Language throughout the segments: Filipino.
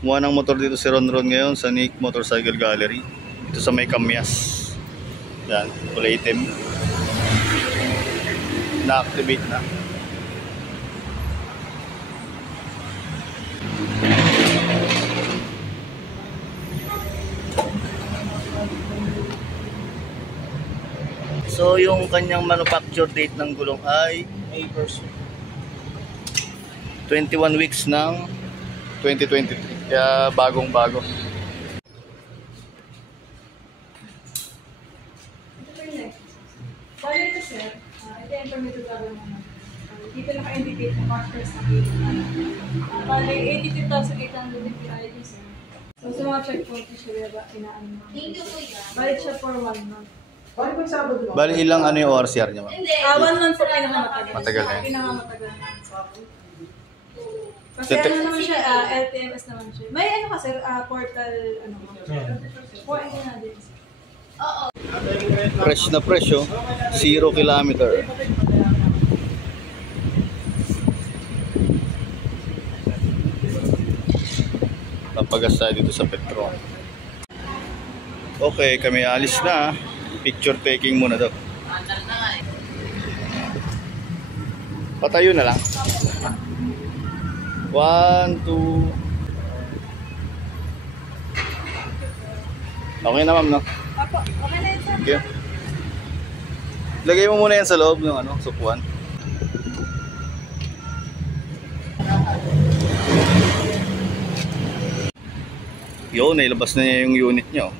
Kumuha ng motor dito si Ronron ngayon sa Nick Motorcycle Gallery. Ito sa may Kamyas. Yan, kulay itim. Na-activate na. So yung kanyang manufacture date ng gulong ay May version. 21 weeks ng 2023. Kaya bagong-bago. Bali ito sir, ito yung permitted gagawin mo. Dito naka-indicate ng factors sa dito. Bali, 82,800 yung PID sir. So sa mga checkpoint, siya ba inaan mo? Bali siya for 1 month. Bali ba Sabado mo? Bali ilang ano yung ORCR niya, ma'am? 1 month po pinakamatagal. Matagal na yun. Pinakamatagal. Kasi ano naman siya, LTMS naman siya. May ano ka sir, portal, ano mo? For ano na din sir. Fresh na fresh, oh. 0 kilometer. Papagas tayo dito sa Petron. Okay, kami alis na. Picture taking muna daw. Patayo na lang. 1, 2. Okay na, ma'am, no? Apo, okay na yun sir. Okay. Lagay mo muna yan sa loob ng ano, supuan. Yo, nailabas na niya yung unit niyo.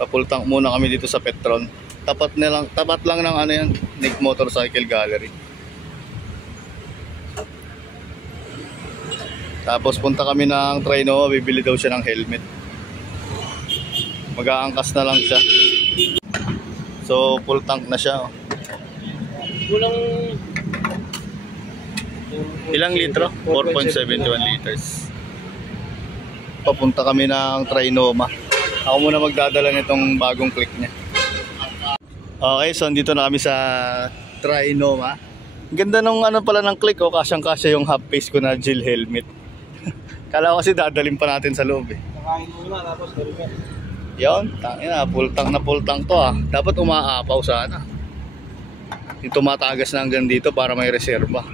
Pa-full tank muna kami dito sa Petron. Tapat lang ng ano yan, Nick Motorcycle Gallery. Tapos punta kami ng Trinoma, bibili daw siya ng helmet. Mag-aangkas na lang siya. So full tank na siya. Kulang... Ilang litro? 4.71 liters. Papunta kami ng Trinoma. Ako muna magdadala nitong bagong click niya. Okay, so dito na kami sa Trinoma. Ganda nung ano pala ng click, oh, kasyang-kasya yung half face ko na Jill helmet. Kala ko kasi dadalhin pa natin sa loob eh. Nakain muna tapos helmet. Yun, tangina, full tank to ah. Dapat umaapaw sana. Yung tumatagas na hanggang dito para may reserba.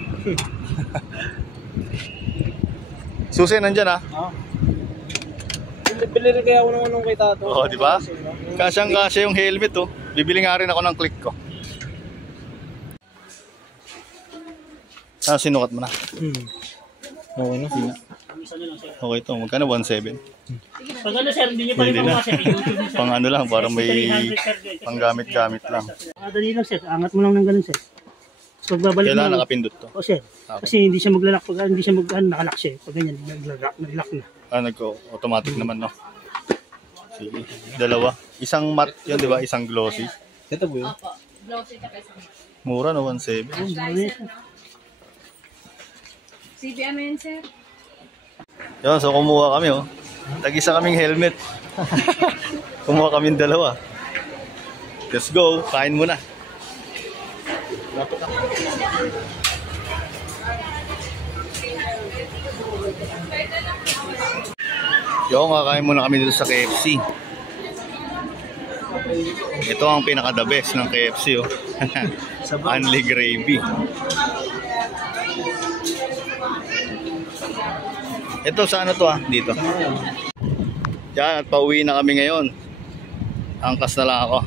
Susi, nandyan ah. Bili rin kaya ako ng anong kay Tato. Oo, di ba? Kasyang-kasya yung helmet oh. Bibili nga rin ako ng click ko. Ah, sinukat mo na. Okay na. Okay to, magkano 1.7? Pag ano sir, hindi nyo pa rin Hindi na. mga sir. Pang ano lang, para may panggamit-gamit lang. Dali lang sir, angat mo lang ng ganun sir. Tapos pagbabalik mo Kailangan lang. nakapindot to. O sir, kasi hindi siya maglalak pag hindi siya nakalak siya. Pag ganyan, naglalak na. Ah, nagko-automatic naman, no? Sige, dalawa. Isang matte yun, di ba? Isang glossy. Ito po yun. Mura na 1.7. CBM yun sir. Yun, so kumuha kami, oh. Tag-isa kaming helmet. Kumuha kaming dalawa. Let's go, kain muna. Yung kakain muna kami dito sa KFC. Ito ang pinaka-the best ng KFC, oh. Only gravy. Ito sa ano to ah, dito. Yan, at pauwi na kami ngayon. Angkas na lang ako.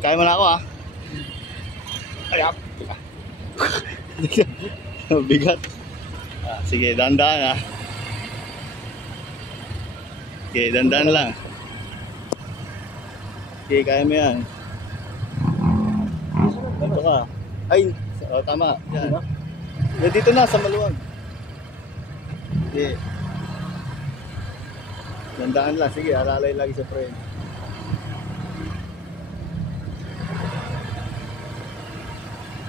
Kaya mo na ako ah. Ayap. Bigat. Ah, sige, dandan ah. Okay, dandan lang. Okay, kaya mo yan. Dito ka. Ay, oh, tama. Yan. Dito na, sa maluwag. Okay. Dandaan lang. Sige, alalay lagi sa frame.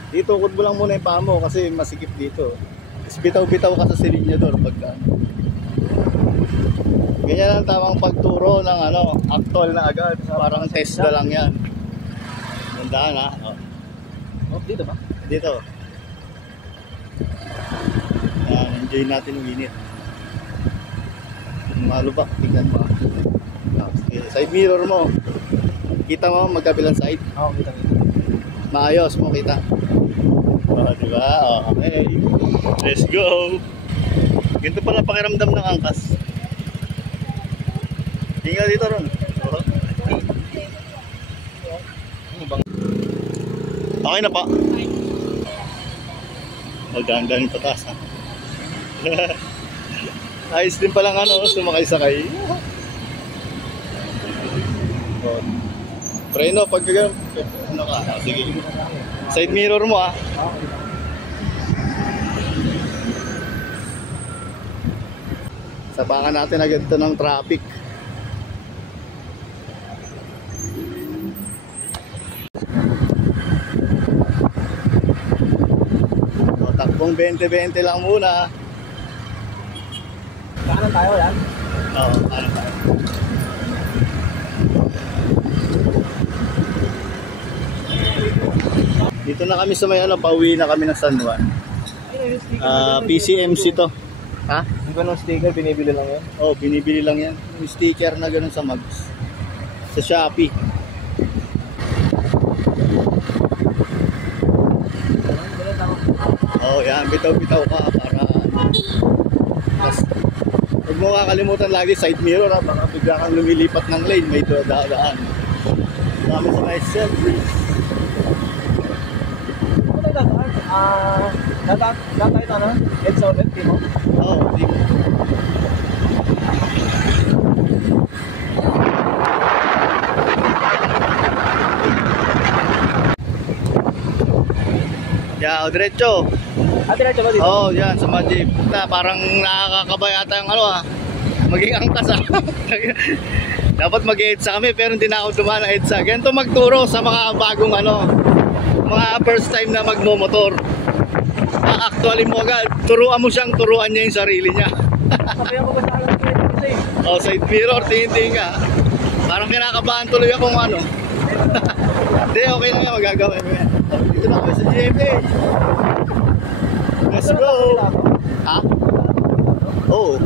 Dito, ukod mo lang muna yung paa mo kasi masikip dito. Bitaw-bitaw ka sa silinyador pagka ano. Ganyan ang tamang pagturo ng ano, actual na agad. Parang test na lang yan. Dandaan ha. Oh, dito ba? Dito. Yan, enjoy natin yung init. Malubak, tingnan mo. Okay. Side mirror mo. Kita mo magkabilang side. Oo, kita. Maayos mo kita. Diba? Okay. Let's go. Ganito pala pakiramdam ng angkas. Tingnan dito ron. Okay na pa. Magdaan-daan pataas ha. Ayos din palang sumakay-sakay. Oh. Preno, pag ano ka, sige. Side mirror mo ah. Sabakan natin agad ito ng traffic. So, takbong 20-20 lang muna. Kanan tayo yan. Oo, ano tayo? Dito na kami sa may pauwi na kami ng San Juan. PCMC to. Ha? Di ba nung sticker, binibili lang yan? Oh, binibili lang yan. Yung sticker na ganun sa mags. Sa Shopee. Oh, yan. Bitaw-bitaw ka para mas huwag mo kakalimutan lagi side mirror ha. Baka bigla kang lumilipat ng lane. May daan. Kami sa may selfies. Dapat tayo na? Head sa ulit, mo? Oo, di mo. Yeah, diretso. Diretso ba dito? Oo, yan, sa Majip. Parang nakakakaba yata yung maging angkas ha. Dapat mag-EDSA kami pero hindi na ako dumaan ng EDSA. Ganito magturo sa mga bagong mga first time na magmomotor. Actually mo agad, turuan mo siyang turuan niya yung sarili niya. Sabi ako ba sa alam ko kasi? Oh, side mirror, tingin ka. Parang kinakabahan tuloy akong Hindi, okay lang yan, magagawa mo yan. Dito na kami sa GMA. Let's go! Ha? Oo.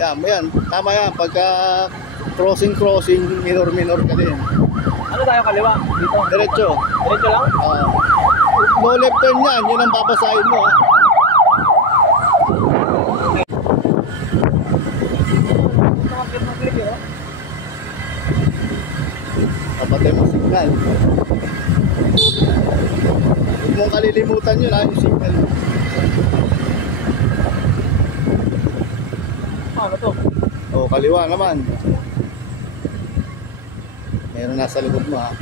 Yan, tama yan. Pagka crossing, minor ka din. Ano tayo kaliwa? Dito? Diretso. Diretso lang? No left turn yan, yun ang papasahin mo ha. Kapatay mo signal. Huwag mong kalilimutan yun ha, yung signal mo. Ano to? O, kaliwa naman. Meron nasa likod mo ha.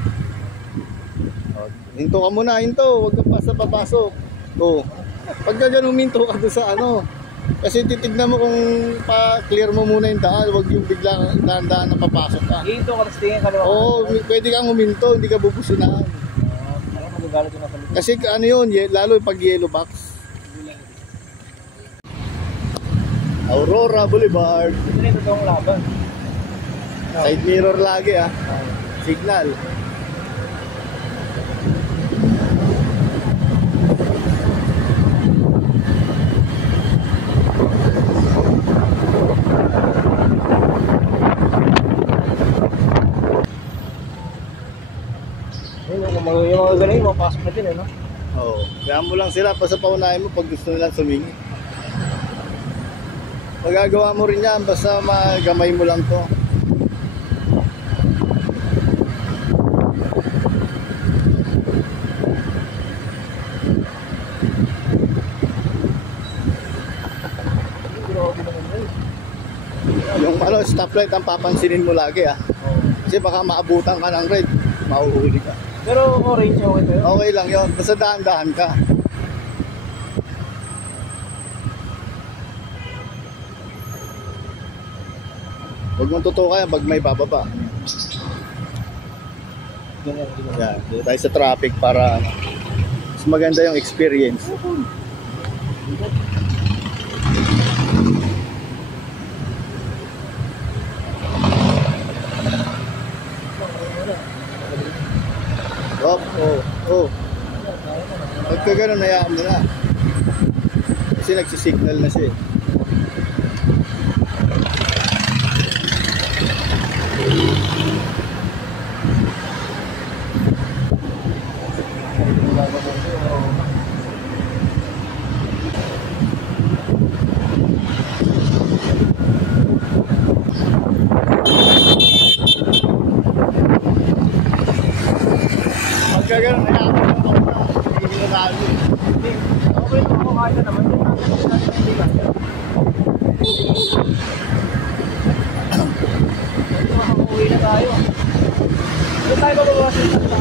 O, hinto ka muna, huwag kang papasok. O, pag ganyan huminto ka doon sa kasi titignan mo kung pa-clear mo muna yung daan, huwag yung biglang daan-daan na papasok ka. Dito ka, tapos tingin kaliwa. Oo, pwede kang huminto, hindi ka bubusunan. Parang magagalit yung nasa likod. Kasi yun, lalo pag yellow box. Aurora Boulevard. Ito na yung totoong laban. Side mirror lagi signal. Yung mga galing, mapasok na din no? Oo. Kaya mo lang sila, basta paunahin mo pag gusto nilang sumingi. Magagawa mo rin yan, basta magamay mo lang to. Yung stoplight ang papansinin mo lagi Kasi baka maabutan ka ng red, mahuhuli ka. Pero orange okay ito yun? Okay lang yun, basta dahan-dahan ka. Huwag mong tutukan pag may bababa. Yan, dito tayo sa traffic para mas maganda yung experience. Pagka gano'n, hayaan mo na. Kasi nagsisignal na siya makita naman. Yung natin hindi kaya. Ito, makauwi na tayo. Ano tayo bababa sa isang sa...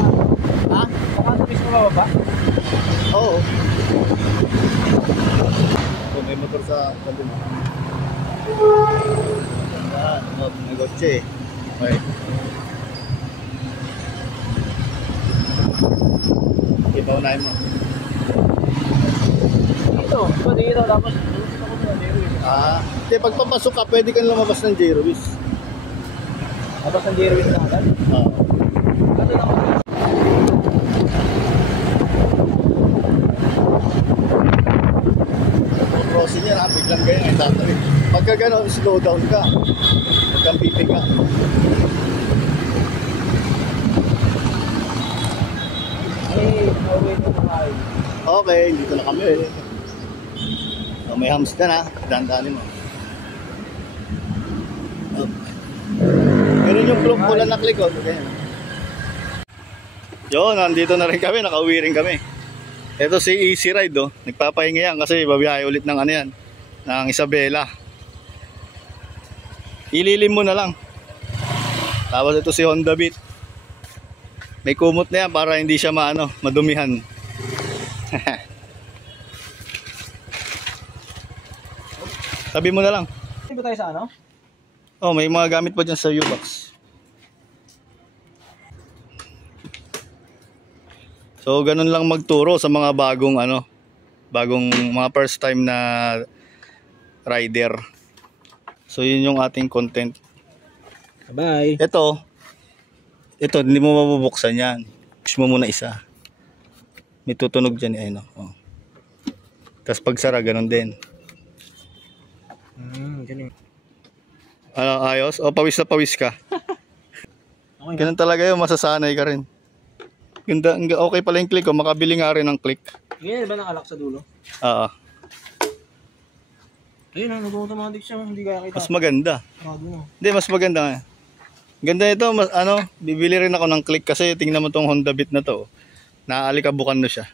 Ha? Baka sa mismo bababa? Oo. Oh, may motor sa tabi mo. May kotse eh. Okay. Ito na mo. Dito. Ito dito. Tapos, lulusot ako sa Jerwis. Hindi, pagpapasok ka, pwede kang lumabas ng Jerwis. Tapos ang Jerwis na agad. Oo. Ano na ako? Crossing yan ha, biglang ganyan ay tatawid. Pagka gano'n, slow down ka. Huwag kang pipiga. Eh, nauwi na tayo. Okay, dito na kami. Oh, may hams ka na, dandanin mo. Oh. Ganun yung pula na click, oh. Ganyan. Yun, nandito na rin kami, nakauwi rin kami. Ito si Easy Ride, oh. Nagpapahinga yan kasi babiyahe ulit ng ano yan, ng Isabela. Ililim mo na lang. Tapos ito si Honda Beat. May kumot na yan para hindi siya madumihan. Tabi mo na lang. Hindi ba tayo sa ano? Oh, may mga gamit pa dyan sa U-Box. So, ganun lang magturo sa mga bagong mga first time na rider. So, yun yung ating content. Bye. Ito, hindi mo mabubuksan yan. Push mo muna isa. May tutunog dyan, ayun, oh. Tapos pagsara, ganun din. Galing. Ayos? O, pawis na pawis ka. Okay. Ganun talaga yun, masasanay ka rin. Ganda, okay pala yung click, oh. Makabili nga rin ng click. Ganyan ba nakalak sa dulo? Oo. Ayun, nag-automatic siya. Hindi kaya kita. Mas maganda. Bago mo. Hindi, mas maganda nga. Ganda ito, bibili rin ako ng click kasi tingnan mo tong Honda Beat na to. Naaalikabukan na siya.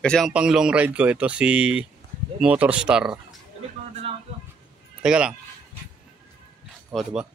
Kasi ang pang long ride ko, ito si Motorstar. Dalit, mga dala ko to. Teka lang. O, diba?